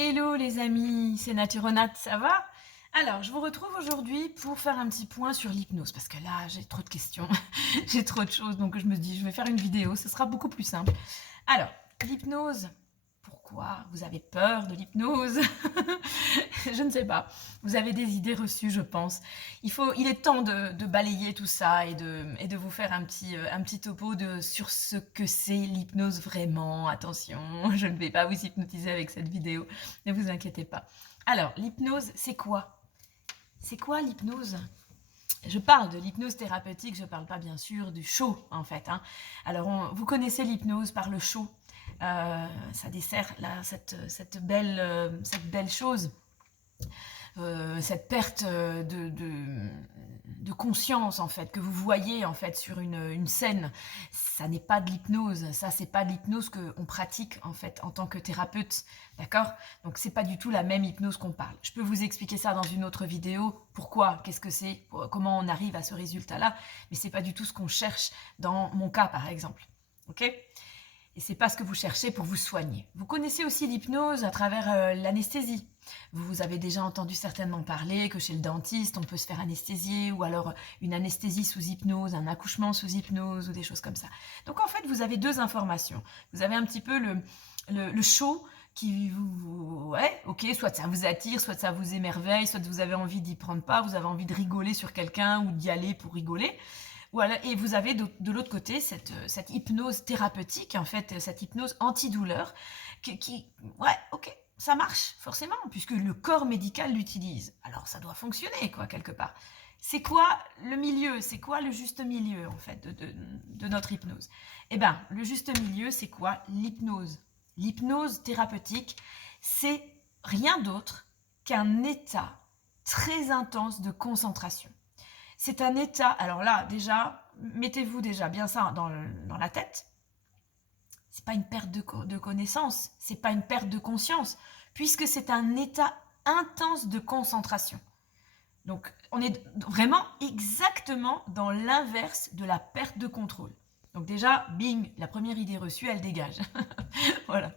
Hello les amis, c'est Naturonat, ça va? Alors, je vous retrouve aujourd'hui pour faire un petit point sur l'hypnose, parce que là, j'ai trop de questions, j'ai trop de choses, donc je me dis, je vais faire une vidéo, ce sera beaucoup plus simple. Alors, l'hypnose, pourquoi vous avez peur de l'hypnose? Je ne sais pas, vous avez des idées reçues, je pense. Il est temps de balayer tout ça et de vous faire un petit topo sur ce que c'est l'hypnose vraiment. Attention, je ne vais pas vous hypnotiser avec cette vidéo, ne vous inquiétez pas. Alors, l'hypnose, c'est quoi? C'est quoi l'hypnose? Je parle de l'hypnose thérapeutique, je ne parle pas bien sûr du show en fait. Hein. Alors, vous connaissez l'hypnose par le show. Ça dessert là, cette belle chose. Cette perte de conscience en fait que vous voyez en fait sur une scène, ça n'est pas de l'hypnose, ça c'est pas de l'hypnose qu'on pratique en fait en tant que thérapeute, d'accord? Donc c'est pas du tout la même hypnose qu'on parle. Je peux vous expliquer ça dans une autre vidéo, pourquoi, qu'est-ce que c'est, comment on arrive à ce résultat-là, mais c'est pas du tout ce qu'on cherche dans mon cas par exemple, ok? Et c'est pas ce que vous cherchez pour vous soigner. Vous connaissez aussi l'hypnose à travers l'anesthésie. Vous avez déjà entendu certainement parler que chez le dentiste, on peut se faire anesthésier, ou alors une anesthésie sous hypnose, un accouchement sous hypnose, ou des choses comme ça. Donc en fait, vous avez deux informations. Vous avez un petit peu le show qui vous... Ouais, ok, soit ça vous attire, soit ça vous émerveille, soit vous avez envie d'y prendre part, vous avez envie de rigoler sur quelqu'un ou d'y aller pour rigoler. Voilà, et vous avez de l'autre côté cette hypnose thérapeutique, en fait, cette hypnose antidouleur, ouais, ok, ça marche, forcément, puisque le corps médical l'utilise. Alors ça doit fonctionner, quoi, quelque part. C'est quoi le milieu? C'est quoi le juste milieu, en fait, de notre hypnose? Eh bien, le juste milieu, c'est quoi? L'hypnose. L'hypnose thérapeutique, c'est rien d'autre qu'un état très intense de concentration. C'est un état, alors là, déjà, mettez-vous déjà bien ça dans la tête. C'est pas une perte de connaissance, c'est pas une perte de conscience, puisque c'est un état intense de concentration. Donc, on est vraiment exactement dans l'inverse de la perte de contrôle. Donc déjà, bing, la première idée reçue, elle dégage. Voilà.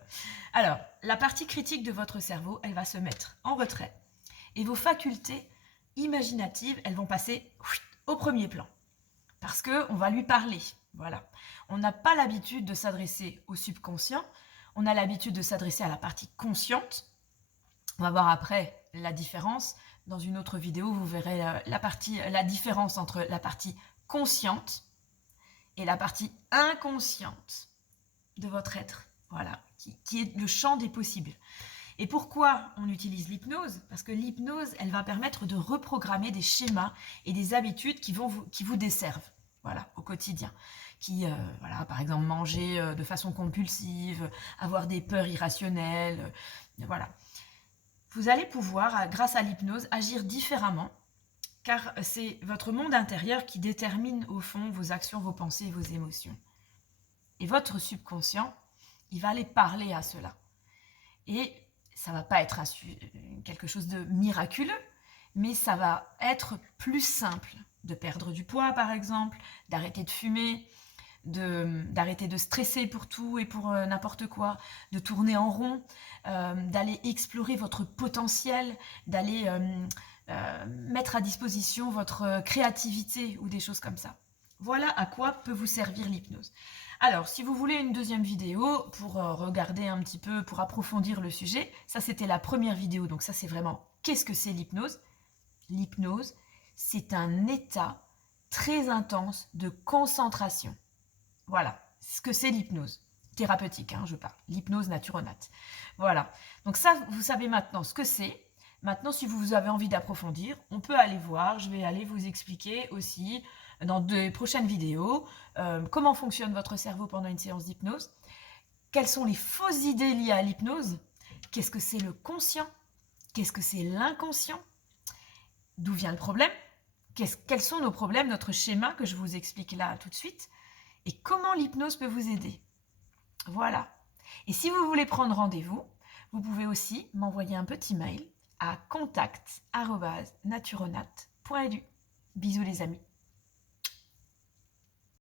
Alors, la partie critique de votre cerveau, elle va se mettre en retrait. Et vos facultés imaginatives, elles vont passer au premier plan. Parce qu'on va lui parler. Voilà. On n'a pas l'habitude de s'adresser au subconscient. On a l'habitude de s'adresser à la partie consciente. On va voir après la différence. Dans une autre vidéo, vous verrez la différence entre la partie consciente et la partie inconsciente de votre être. Voilà. Qui est le champ des possibles. Et pourquoi on utilise l'hypnose? Parce que l'hypnose, elle va permettre de reprogrammer des schémas et des habitudes qui vous desservent, voilà, au quotidien. Voilà, par exemple, manger de façon compulsive, avoir des peurs irrationnelles, voilà. Vous allez pouvoir, grâce à l'hypnose, agir différemment, car c'est votre monde intérieur qui détermine au fond vos actions, vos pensées et vos émotions. Et votre subconscient, il va aller parler à cela. Et ça va pas être quelque chose de miraculeux, mais ça va être plus simple de perdre du poids, par exemple, d'arrêter de fumer, d'arrêter de stresser pour tout et pour n'importe quoi, de tourner en rond, d'aller explorer votre potentiel, d'aller mettre à disposition votre créativité ou des choses comme ça. Voilà à quoi peut vous servir l'hypnose. Alors, si vous voulez une deuxième vidéo pour regarder un petit peu, pour approfondir le sujet, ça c'était la première vidéo, donc ça c'est vraiment qu'est-ce que c'est l'hypnose? L'hypnose, c'est un état très intense de concentration. Voilà, ce que c'est l'hypnose. Thérapeutique, hein, je parle. L'hypnose Naturonat. Voilà. Donc ça, vous savez maintenant ce que c'est. Maintenant, si vous avez envie d'approfondir, on peut aller voir. Je vais aller vous expliquer aussi dans de prochaines vidéos comment fonctionne votre cerveau pendant une séance d'hypnose. Quelles sont les fausses idées liées à l'hypnose? Qu'est-ce que c'est le conscient? Qu'est-ce que c'est l'inconscient? D'où vient le problème? Quels sont nos problèmes, notre schéma que je vous explique là tout de suite? Et comment l'hypnose peut vous aider? Voilà. Et si vous voulez prendre rendez-vous, vous pouvez aussi m'envoyer un petit mail à contact@naturonat.edu. Bisous les amis.